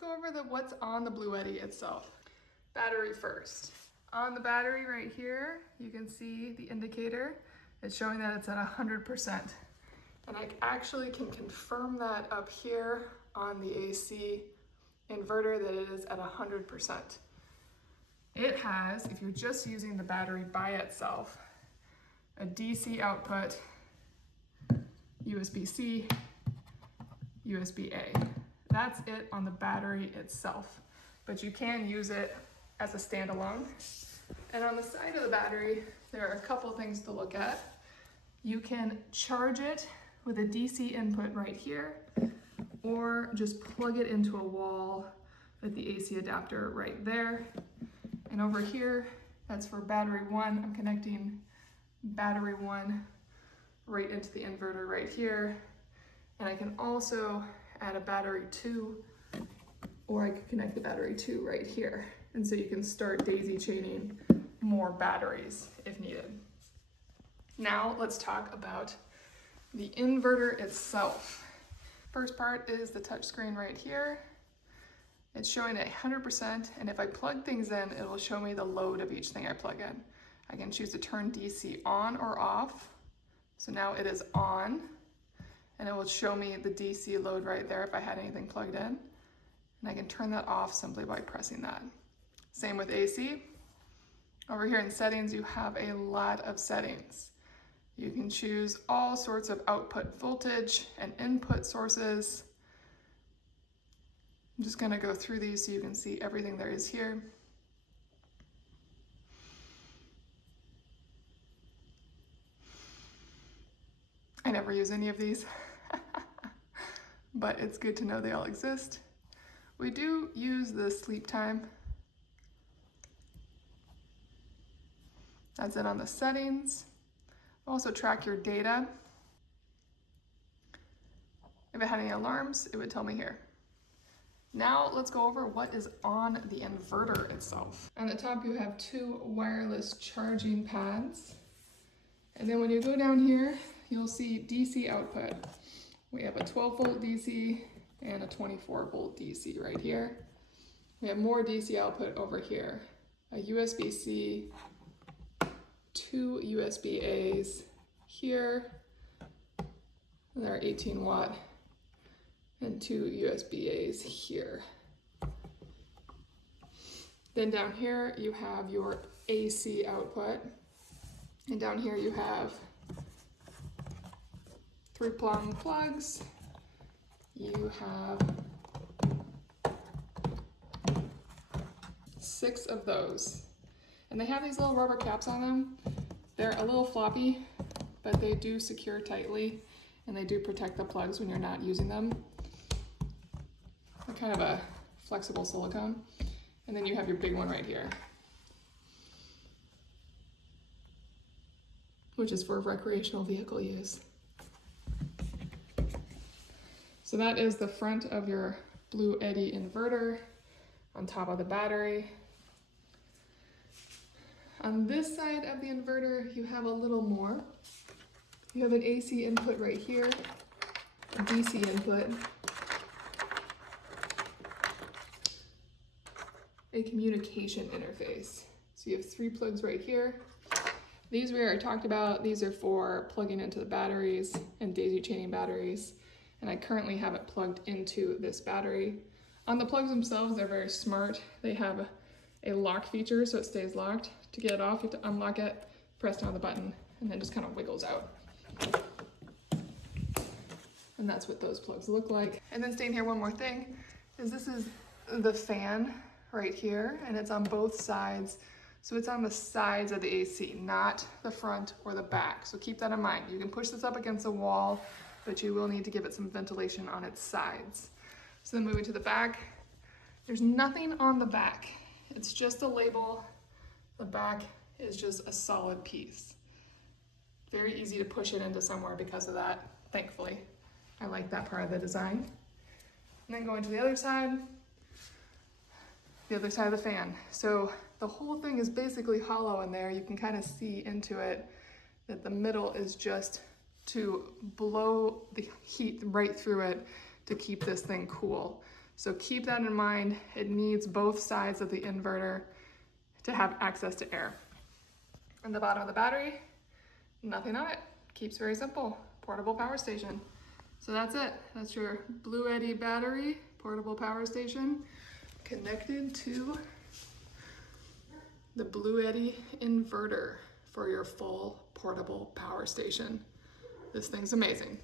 go over what's on the Bluetti itself. Battery first. On the battery right here, you can see the indicator. It's showing that it's at 100%. And I actually can confirm that up here on the AC inverter that it is at 100%. It has, if you're just using the battery by itself, a DC output, USB-C, USB-A. That's it on the battery itself, but you can use it as a standalone. And on the side of the battery, there are a couple things to look at. You can charge it with a DC input right here, or just plug it into a wall with the AC adapter right there. And over here, that's for battery 1. I'm connecting battery 1 right into the inverter right here. And I can also add a battery 2, or I could connect the battery 2 right here. And so you can start daisy chaining more batteries if needed. Now let's talk about the inverter itself. First part is the touch screen right here. It's showing at 100%, and if I plug things in, it will show me the load of each thing I plug in. I can choose to turn DC on or off. So now it is on, and it will show me the DC load right there if I had anything plugged in. And I can turn that off simply by pressing that. Same with AC. Over here in settings, you have a lot of settings. You can choose all sorts of output voltage and input sources. I'm just gonna go through these so you can see everything there is here. I never use any of these, but it's good to know they all exist. We do use the sleep time. That's it on the settings. Also track your data. If it had any alarms, it would tell me here. Now let's go over what is on the inverter itself. On the top, you have 2 wireless charging pads. And then when you go down here, you'll see DC output. We have a 12 volt DC and a 24 volt DC right here. We have more DC output over here. A USB-C, 2 USB-As here. And they're 18 watt. And 2 USB-As here. Then down here you have your AC output. And down here you have 3-prong plugs. You have 6 of those. And they have these little rubber caps on them. They're a little floppy, but they do secure tightly, and they do protect the plugs when you're not using them. They're kind of a flexible silicone. And then you have your big one right here, which is for recreational vehicle use. So that is the front of your Bluetti inverter on top of the battery. On this side of the inverter, you have a little more. You have an AC input right here, a DC input, a communication interface. So you have 3 plugs right here. These we already talked about. These are for plugging into the batteries and daisy chaining batteries. And I currently have it plugged into this battery. On the plugs themselves, they're very smart. They have a lock feature, so it stays locked. To get it off, you have to unlock it, press down the button, and then just kind of wiggles out. And that's what those plugs look like. And then staying here, one more thing, is this is the fan right here, and it's on both sides. So it's on the sides of the AC, not the front or the back. So keep that in mind. You can push this up against the wall, but you will need to give it some ventilation on its sides. So then moving to the back, there's nothing on the back. It's just a label. The back is just a solid piece. Very easy to push it into somewhere because of that, thankfully. I like that part of the design. And then going to the other side of the fan. So the whole thing is basically hollow in there. You can kind of see into it that the middle is just to blow the heat right through it to keep this thing cool. So keep that in mind. It needs both sides of the inverter to have access to air. And the bottom of the battery, nothing on it. Keeps very simple. Portable power station. So that's it. That's your Bluetti battery, portable power station, connected to the Bluetti inverter for your full portable power station. This thing's amazing.